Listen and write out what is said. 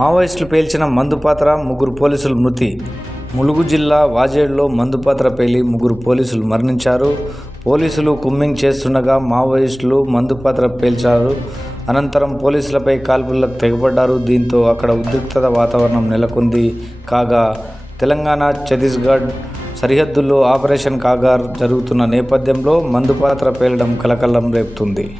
మావోయిస్టులు పేల్చిన మందుపాత్ర, ముగ్గురు పోలీసులు మృతి. ములుగు జిల్లా వాజేడులో మందుపాత్ర పేలి ముగ్గురు పోలీసులు మరణించారు. పోలీసులు కుమ్మింగ్ చేస్తుండగా మావోయిస్టులు మందుపాత్ర పేల్చారు. అనంతరం పోలీసులపై కాల్పులకు తెగబడ్డారు. దీంతో అక్కడ ఉద్రిక్తత వాతావరణం నెలకొంది. కాగా తెలంగాణ, ఛత్తీస్గఢ్ సరిహద్దుల్లో ఆపరేషన్ కాగార్ జరుగుతున్న నేపథ్యంలో మందుపాత్ర పేలడం కలకలం రేపుతుంది.